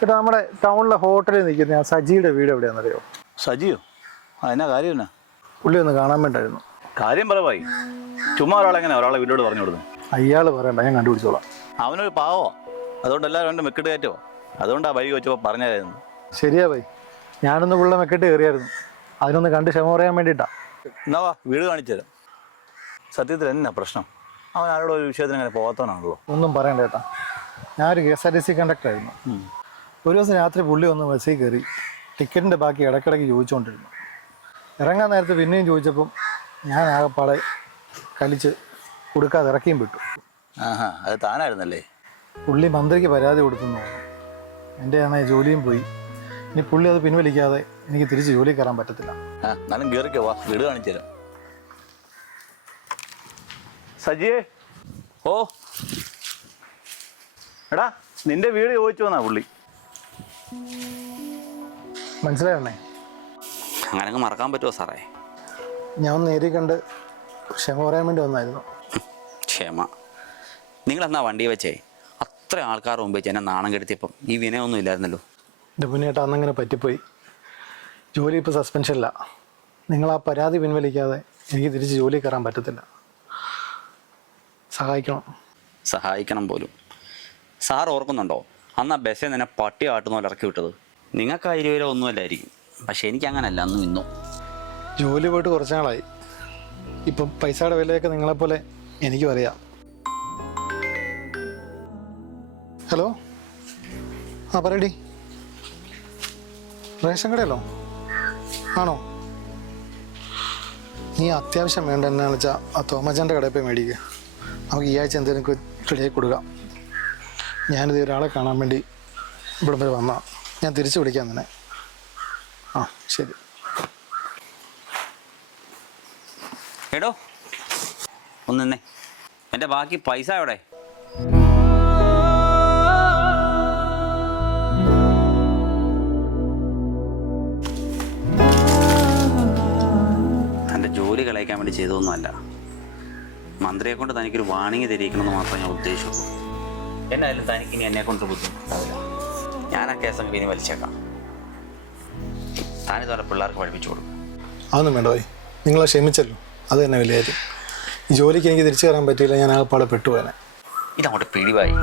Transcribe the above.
ചേട്ടാ നമ്മുടെ ടൗണിലെ ഹോട്ടലിൽ നിൽക്കുന്ന ആ സജിയുടെ വീട് എവിടെയാണെന്നറിയോ? സജിയോ? എന്നാ കാര്യം എന്നാ? പുള്ളി ഒന്ന് കാണാൻ വേണ്ടായിരുന്നു. കാര്യം പറവായി. ചുമ്മാ ഒരാളെ വീട്ടിലോട് പറഞ്ഞു കൊടുത്തു. അയാൾ പറയണ്ട, ഞാൻ കണ്ടുപിടിച്ചോളാം. അവനൊരു പാവോ, അതുകൊണ്ട് എല്ലാവരും രണ്ട് മെക്കിട്ട് കയറ്റോ, അതുകൊണ്ടാ വഴി വെച്ചപ്പോൾ പറഞ്ഞായിരുന്നു. ശരിയാ ഭായി, ഞാനൊന്ന് പുള്ള മെക്കിട്ട് കയറിയായിരുന്നു. അതിനൊന്ന് കണ്ട് ക്ഷമ പറയാൻ വേണ്ടിയിട്ടാ. എന്നാ വാ, വീട് കാണിച്ചു തരാം. സത്യത്തിൽ എന്നാ പ്രശ്നം? അവൻ ആരോടോ ഒരു വിഷയത്തിന് അങ്ങനെ പോകാത്തവനാണല്ലോ. ഒന്നും പറയണ്ട ചേട്ടാ, ഞാനൊരു KSRTC കണ്ടക്ടറായിരുന്നു. ഒരു ദിവസം രാത്രി പുള്ളി ഒന്ന് ബസ്സിൽ കയറി ടിക്കറ്റിൻ്റെ ബാക്കി ഇടയ്ക്കിടയ്ക്ക് ചോദിച്ചുകൊണ്ടിരുന്നു. ഇറങ്ങാൻ നേരത്തെ പിന്നെയും ചോദിച്ചപ്പം ഞാൻ ആകെപ്പാടെ കലിച്ച് കൊടുക്കാതെ ഇറക്കിയും വിട്ടു. ആഹാ, അത് താനായിരുന്നല്ലേ? പുള്ളി മന്ത്രിക്ക് പരാതി കൊടുത്തെന്ന് തോന്നുന്നു. എൻ്റെ ആണെങ്കിൽ ജോലിയും പോയി. ഇനി പുള്ളി അത് പിൻവലിക്കാതെ എനിക്ക് തിരിച്ച് ജോലി കയറാൻ പറ്റത്തില്ല. എന്നാലും കയറിക്കോ, വാ, വീട് കാണിച്ചു തരാം. സജിയേ, ഓ എടാ, നിന്റെ വീട് ചോദിച്ചു വന്നാ പുള്ളി. മനസ്സിലായണ്ണേ? അങ്ങനെയൊക്കെ മറക്കാൻ പറ്റുമോ സാറേ? ഞാൻ ഒന്ന് നേരി കണ്ട് ക്ഷമ പറയാൻ വേണ്ടി വന്നായിരുന്നു. ക്ഷമ? നിങ്ങളെന്നാ വണ്ടി വെച്ചേ അത്ര ആൾക്കാർ മുമ്പ് വെച്ച് എന്നെ നാണം കെടുത്തിയപ്പം ഈ വിനയൊന്നും ഇല്ലായിരുന്നല്ലോ. എൻ്റെ മുന്നേട്ട അന്നങ്ങനെ പറ്റിപ്പോയി. ജോലി ഇപ്പോൾ സസ്പെൻഷനില്ല. നിങ്ങൾ ആ പരാതി പിൻവലിക്കാതെ എനിക്ക് തിരിച്ച് ജോലി കയറാൻ പറ്റത്തില്ല. സഹായിക്കണം പോലും. സാർ ഓർക്കുന്നുണ്ടോ അന്ന് ആ ബസ്സിൽ നിന്നെ പട്ടി ആട്ടുന്ന പോലെ ഇറക്കി വിട്ടത്? നിങ്ങൾക്ക് ആ 20 രൂപ ഒന്നുമല്ലായിരിക്കും, പക്ഷെ എനിക്ക് അങ്ങനല്ല അന്നും ഇന്നും. ജോലി പോയിട്ട് കുറച്ച് നാളായി. ഇപ്പം പൈസയുടെ വിലയൊക്കെ നിങ്ങളെപ്പോലെ എനിക്കും അറിയാം. ഹലോ, ആ പറയടി. റേഷൻ കടയല്ലോ? ആണോ? നീ അത്യാവശ്യം വേണ്ട എന്നാന്ന് വെച്ചാൽ ആ തോമച്ചാൻ്റെ കടയിൽ പോയി മേടിക്കുക. നമുക്ക് ഈ ആഴ്ച എന്തെങ്കിലും റെഡിയാക്കി കൊടുക്കാം. ഞാനിത് ഒരാളെ കാണാൻ വേണ്ടി ഇവിടെ വരെ വന്നാൽ ഞാൻ തിരിച്ചു വിളിക്കാം തന്നെ. ആ ശരി. എടോ ഒന്ന് നിന്നേ, എൻ്റെ ബാക്കി പൈസ എവിടെ? എൻ്റെ ജോലി കളയിക്കാൻ വേണ്ടി ചെയ്തതൊന്നുമല്ല. മന്ത്രിയെ കൊണ്ട് തനിക്കൊരു വാണിംഗ് തരിക്കണമെന്ന് മാത്രമേ ഞാൻ ഉദ്ദേശിച്ചുള്ളൂ. എന്നായാലും തനിക്ക് ഇനി എന്നെ കൊണ്ട് ബുദ്ധിമുട്ടുണ്ടാവില്ല. ഞാൻ ആ കേസങ്ങ് ഇനി വലിച്ചേക്കാം. താനിതുവരെ പിള്ളേർക്ക് പഠിപ്പിച്ചു കൊടുക്കും. അതൊന്നും വേണ്ട പോയി, നിങ്ങളെ ക്ഷമിച്ചല്ലോ, അത് തന്നെ വലിയ കാര്യം. ഈ ജോലിക്ക് എനിക്ക് തിരിച്ചു കയറാൻ പറ്റിയില്ല, ഞാൻ ആകെപ്പാടെ പെട്ടുപോയനെ. ഇതങ്ങോട്ട് പിടിവായി.